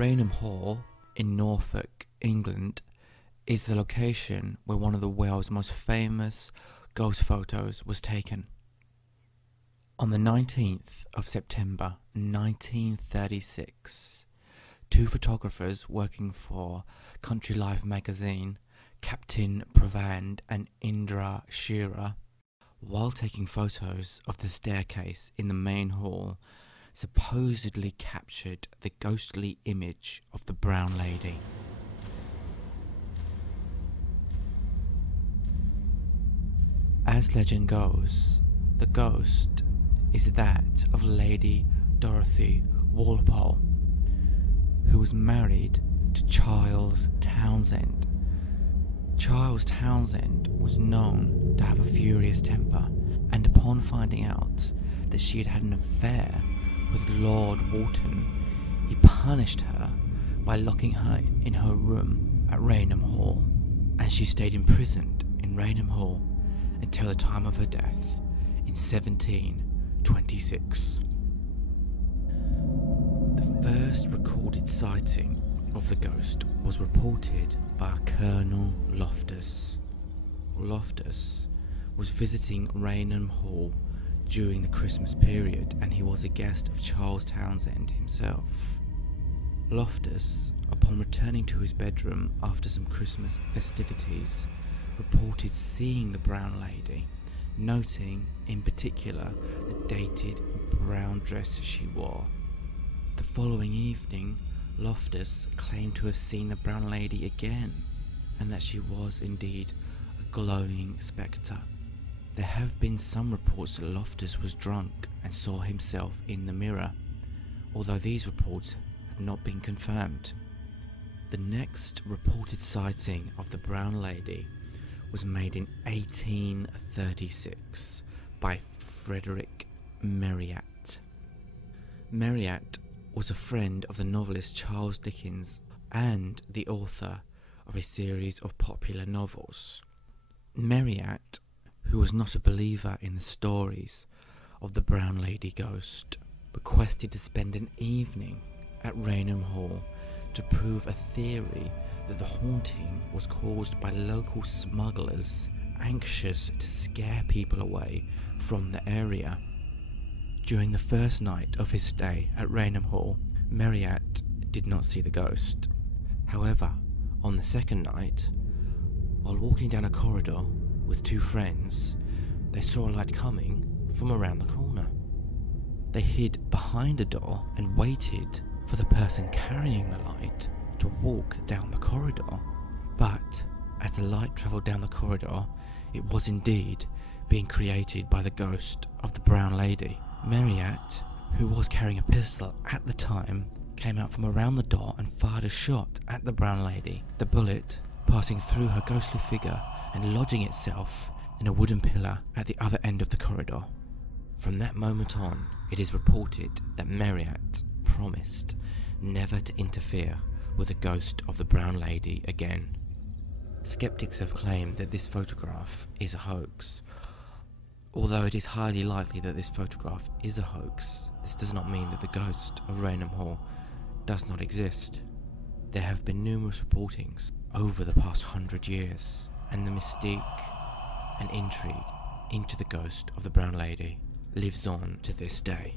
Raynham Hall in Norfolk, England, is the location where one of the world's most famous ghost photos was taken. On the 19th of September 1936, two photographers working for Country Life magazine, Captain Pravand and Indra Shearer, while taking photos of the staircase in the main hall, supposedly captured the ghostly image of the Brown Lady. As legend goes, the ghost is that of Lady Dorothy Walpole, who was married to Charles Townshend. Charles Townshend was known to have a furious temper, and upon finding out that she had had an affair with Lord Walton, he punished her by locking her in her room at Raynham Hall, and she stayed imprisoned in Raynham Hall until the time of her death in 1726. The first recorded sighting of the ghost was reported by Colonel Loftus. Loftus was visiting Raynham Hall during the Christmas period, and he was a guest of Charles Townshend himself. Loftus, upon returning to his bedroom after some Christmas festivities, reported seeing the Brown Lady, noting in particular the dated brown dress she wore. The following evening, Loftus claimed to have seen the Brown Lady again, and that she was indeed a glowing spectre. There have been some reports that Loftus was drunk and saw himself in the mirror, although these reports have not been confirmed. The next reported sighting of the Brown Lady was made in 1836 by Frederick Marryat. Marryat was a friend of the novelist Charles Dickens and the author of a series of popular novels. Marryat, who was not a believer in the stories of the Brown Lady ghost, requested to spend an evening at Raynham Hall to prove a theory that the haunting was caused by local smugglers anxious to scare people away from the area. During the first night of his stay at Raynham Hall, Marryat did not see the ghost. However, on the second night, while walking down a corridor with two friends, they saw a light coming from around the corner. They hid behind a door and waited for the person carrying the light to walk down the corridor. But as the light travelled down the corridor, it was indeed being created by the ghost of the Brown Lady. Marryat, who was carrying a pistol at the time, came out from around the door and fired a shot at the Brown Lady, the bullet passing through her ghostly figure and lodging itself in a wooden pillar at the other end of the corridor. From that moment on, it is reported that Marryat promised never to interfere with the ghost of the Brown Lady again. Skeptics have claimed that this photograph is a hoax. Although it is highly likely that this photograph is a hoax, this does not mean that the ghost of Raynham Hall does not exist. There have been numerous reportings over the past 100 years, and the mystique and intrigue into the ghost of the Brown Lady lives on to this day.